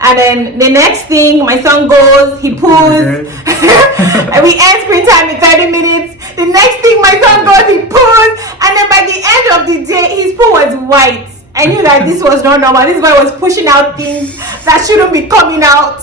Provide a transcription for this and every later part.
And then the next thing, my son goes, he poos, and we end screen time in 30 minutes. The next thing, my son goes, he poos, and then by the end of the day, his poo was white. I knew that this was not normal. This boy was pushing out things that shouldn't be coming out.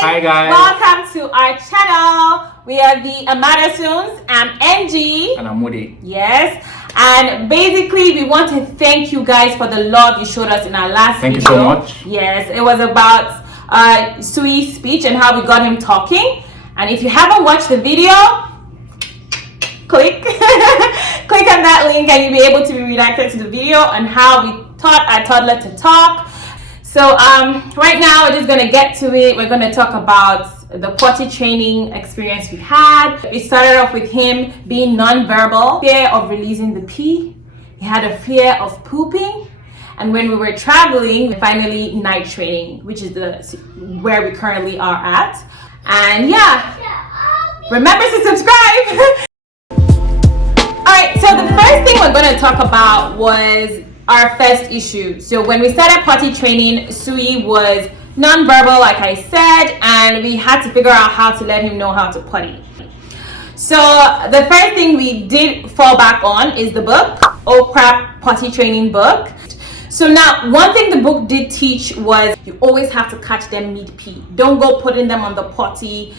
Hi guys! Welcome to our channel. We are the Amadasuns. I'm NG. And I'm Moody. Yes. And basically, we want to thank you guys for the love you showed us in our last video. Thank you so much. Yes, it was about Sui's speech and how we got him talking. And if you haven't watched the video, click on that link and you'll be able to be redirected to the video on how we taught our toddler to talk. So right now we're just going to get to it. We're going to talk about the potty training experience we had. We started off with him being non-verbal, fear of releasing the pee. He had a fear of pooping. And when we were traveling, finally night training, which is where we currently are at. And yeah, remember to subscribe. Alright, so the first thing we're going to talk about was our first issue. So when we started potty training, Sui was non-verbal, like I said, and we had to figure out how to let him know how to potty. So the first thing we did fall back on is the book, Oh Crap Potty Training book. So now, one thing the book did teach was you always have to catch them mid-pee. Don't go putting them on the potty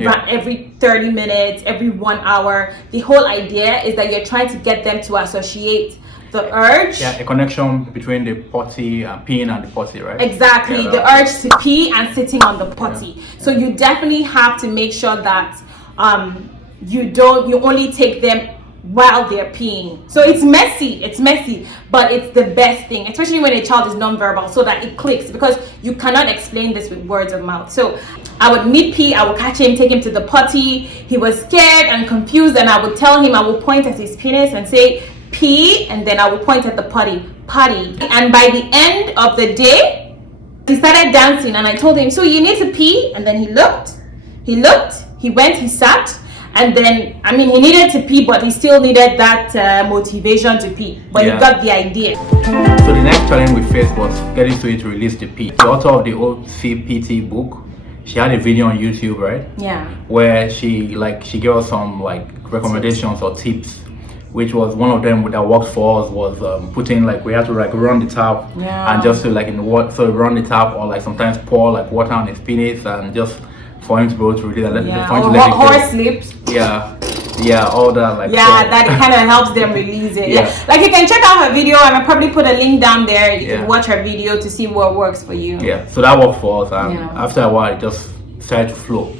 every 30 minutes, every 1 hour. The whole idea is that you're trying to get them to associate the urge. Yeah, a connection between the potty, peeing and the potty, right? Exactly, the urge to pee and sitting on the potty. Yeah. So you definitely have to make sure that you only take them while they're peeing. So it's messy, but it's the best thing, especially when a child is non-verbal, so that it clicks, because you cannot explain this with words of mouth. So I would mid-pee, I would catch him, take him to the potty. He was scared and confused, and I would tell him, I would point at his penis and say, pee, and then I would point at the potty. And by the end of the day, he started dancing, and I told him, so you need to pee. And then he looked, he went, he sat, and then, I mean, he needed to pee, but he still needed that motivation to pee. But he got the idea. So the next challenge we faced was getting Sui to release the pee. The author of the OCPT book, she had a video on YouTube, right? Yeah. Where she gave us some recommendations or tips, which was one of them that worked for us was putting we had to run the tap and just to in the water, so run the tap, or sometimes pour water on his penis and just for him to be able to release and horse lips. All that that kind of helps them release it. You can check out her video, and I'll probably put a link down there. You can watch her video to see what works for you. So that worked for us, and after a while it just started to flow.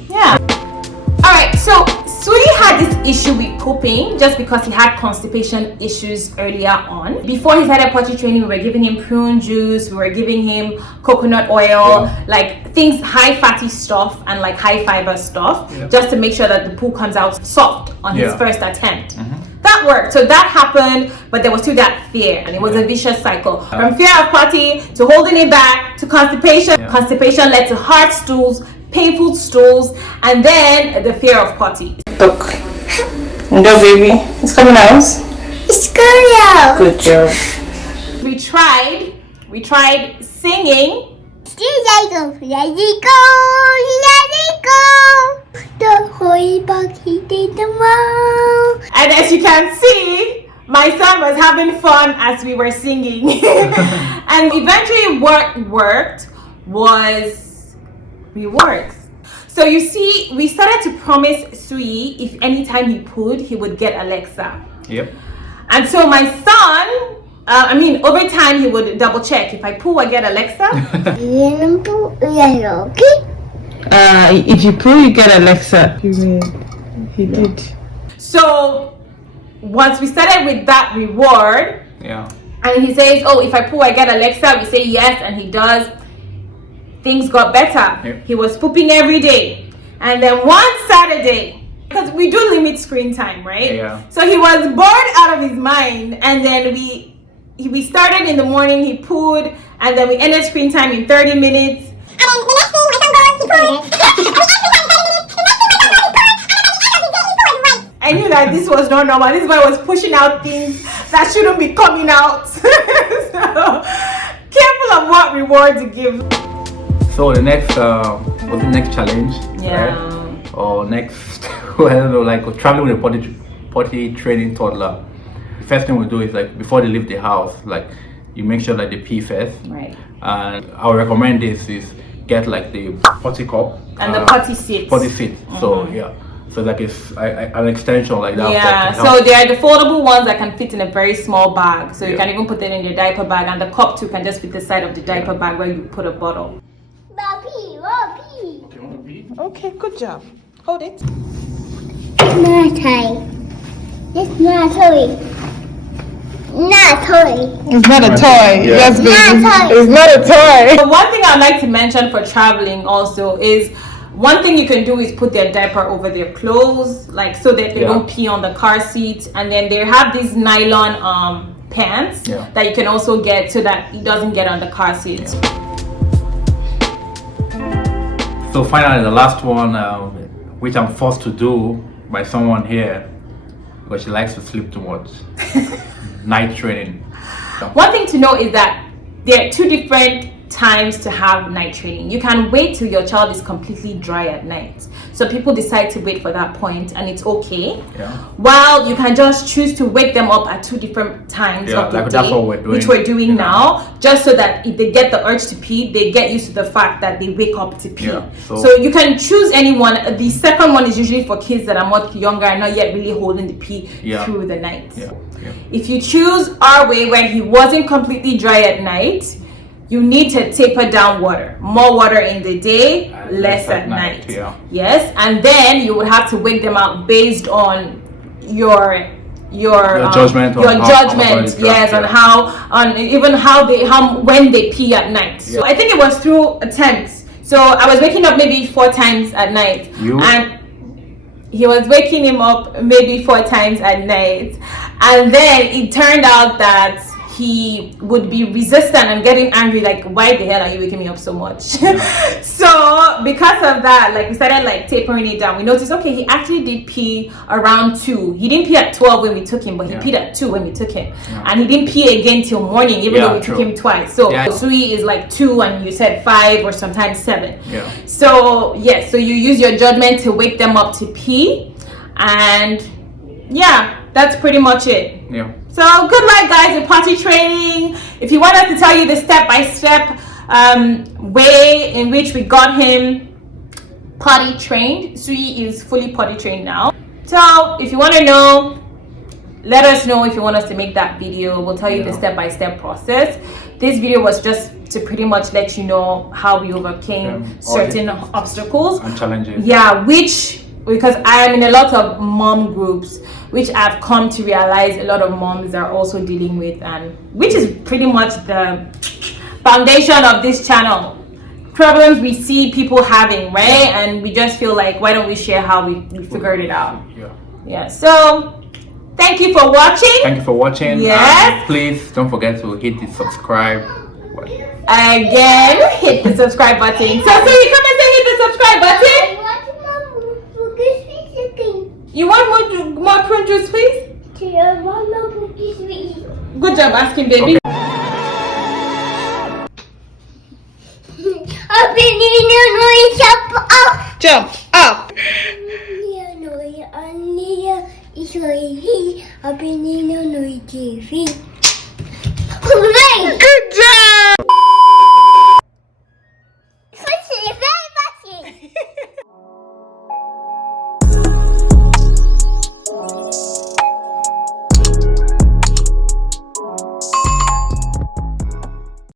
Alright, so Sui had this issue with pooping just because he had constipation issues earlier on. Before he started potty training, we were giving him prune juice, we were giving him coconut oil, things, high fatty stuff and high fiber stuff, just to make sure that the poo comes out soft on his first attempt. That worked. So that happened, but there was still that fear, and it was a vicious cycle. From fear of potty to holding it back to constipation. Constipation led to hard stools, painful stools, and then the fear of potty. Look. No, baby. It's coming out. It's coming out. Good job. We tried singing. Let it go. The whole buggy did the mouth. And as you can see, my son was having fun as we were singing. And eventually what worked was rewards. So you see, we started to promise Sui if anytime he pooed, he would get Alexa. And so my son, over time he would double check. If I poo, I get Alexa. If you poo, you get Alexa. He did. So once we started with that reward, and he says, oh, if I poo, I get Alexa, we say yes, and he does. Things got better. He was pooping every day. And then one Saturday, because we do limit screen time, right? So he was bored out of his mind, and then we started in the morning, he pooed, and then we ended screen time in 30 minutes. And then the next thing, my son goes, he pooed. like this was not normal. This boy was pushing out things that shouldn't be coming out. So, careful of what rewards you give. So the next, what's the next challenge? Yeah. Right? Or next, I don't know, like traveling with a potty training toddler. The first thing we do is like before they leave the house, like you make sure that they pee first. Right. And I would recommend this is get like the potty cup and the potty seat. Potty seat. So yeah. So like it's an extension like that. Yeah, so they are the foldable ones that can fit in a very small bag. So you can even put it in your diaper bag, and the cup too can just fit the side of the diaper bag where you put a bottle. Okay, good job. Hold it. Not toy. It's not toy. Not toy. It's not a toy. Yeah. Yes, baby. Not toy. It's not a toy. So one thing I'd like to mention for traveling also is one thing you can do is put their diaper over their clothes, like so that they don't pee on the car seat. And then they have these nylon pants that you can also get so that it doesn't get on the car seat. So finally, the last one, which I'm forced to do by someone here, because she likes to sleep too much. Night training. One thing to know is that there are two different times to have night training. You can wait till your child is completely dry at night. So people decide to wait for that point, and it's okay. Yeah. While you can just choose to wake them up at two different times of the like day, that's what we're doing, which we're doing now, just so that if they get the urge to pee, they get used to the fact that they wake up to pee. Yeah, so you can choose any one. The second one is usually for kids that are much younger and not yet really holding the pee through the night. Yeah. If you choose our way where he wasn't completely dry at night, you need to taper down water. More water in the day, less at night. Yeah. Yes, and then you would have to wake them up based on your judgment, yes, on how when they pee at night. So I think it was through attempts. So I was waking up maybe 4 times at night, and he was waking him up maybe 4 times at night, and then it turned out that he would be resistant and getting angry, like, why the hell are you waking me up so much? So because of that, like, we started like tapering it down. We noticed, okay, he actually did pee around 2. He didn't pee at 12 when we took him, but he peed at 2 when we took him. And he didn't pee again till morning, even though we took him twice. So Sui is like 2 and you said 5 or sometimes 7. So yes, so you use your judgment to wake them up to pee, and that's pretty much it. So good luck, guys, with potty training. If you want us to tell you the step-by-step way in which we got him potty trained, Sui is fully potty trained now. So if you want to know, let us know if you want us to make that video. We'll tell you the step-by-step process. This video was just to pretty much let you know how we overcame certain obstacles and challenges. Because I am in a lot of mom groups, which I've come to realize a lot of moms are also dealing with, and which is pretty much the foundation of this channel. Problems we see people having, right? And we just feel like, why don't we share how we figured it out? So thank you for watching. Yes. Please don't forget to hit the subscribe button. Again, hit the subscribe button. So come and say hit the subscribe button. You want more prune juice, please? Good job asking, baby. Jump up. Up